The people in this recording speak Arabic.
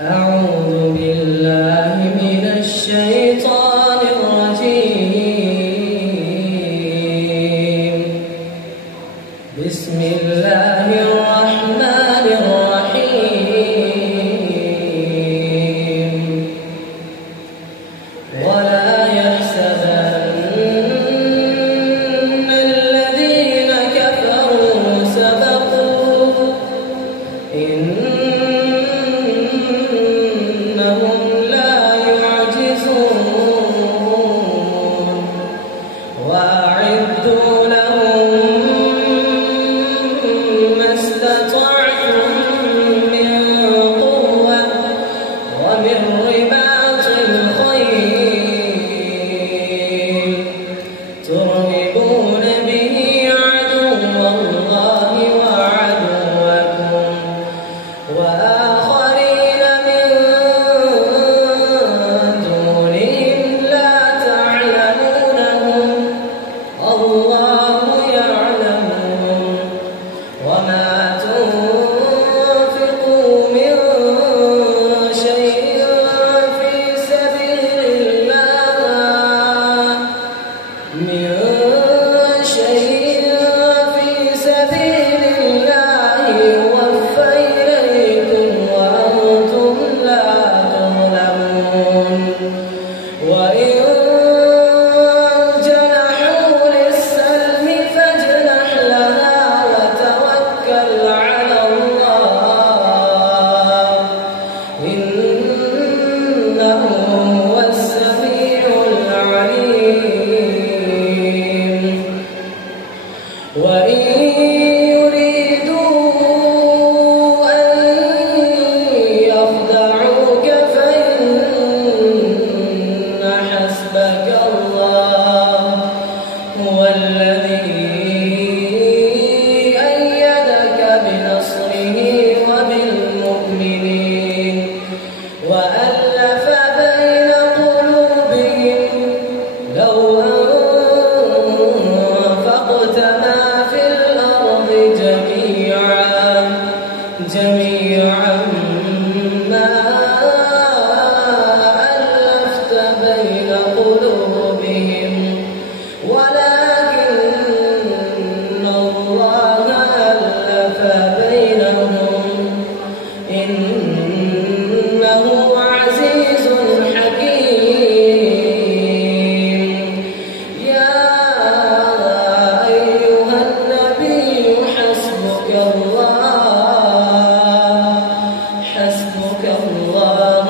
أعوذ بالله من الشيطان الرجيم. بسم الله الرحمن الرحيم. ولا يحسبن الذين كفروا سبقوا إنهم لا يعجزون وأعدوا لهم ما استطعتم من قوة ومن رباط الخيل ترهبون به عدو الله وعدوكم وآخرين من دونهم لا تعلمونهم الله يعلمهم وما تنفقوا من شيء في سبيل الله يوفى إليكم وأنتم لا تظلمون وإن جنحوا للسلم فاجنح لها وتوكل على الله إنه هو السميع العليم. وإن يريدوا أن يخدعوك فإن حسبك الله هو الذي أيدك بنصره وبالمؤمنين وألف بين قلوبهم لو أنفقت ما في الأرض جميعا ما ألفت بين قلوبهم ولكن الله ألف بينهم إنه عزيز حكيم. يا أيها النبي حسبك الله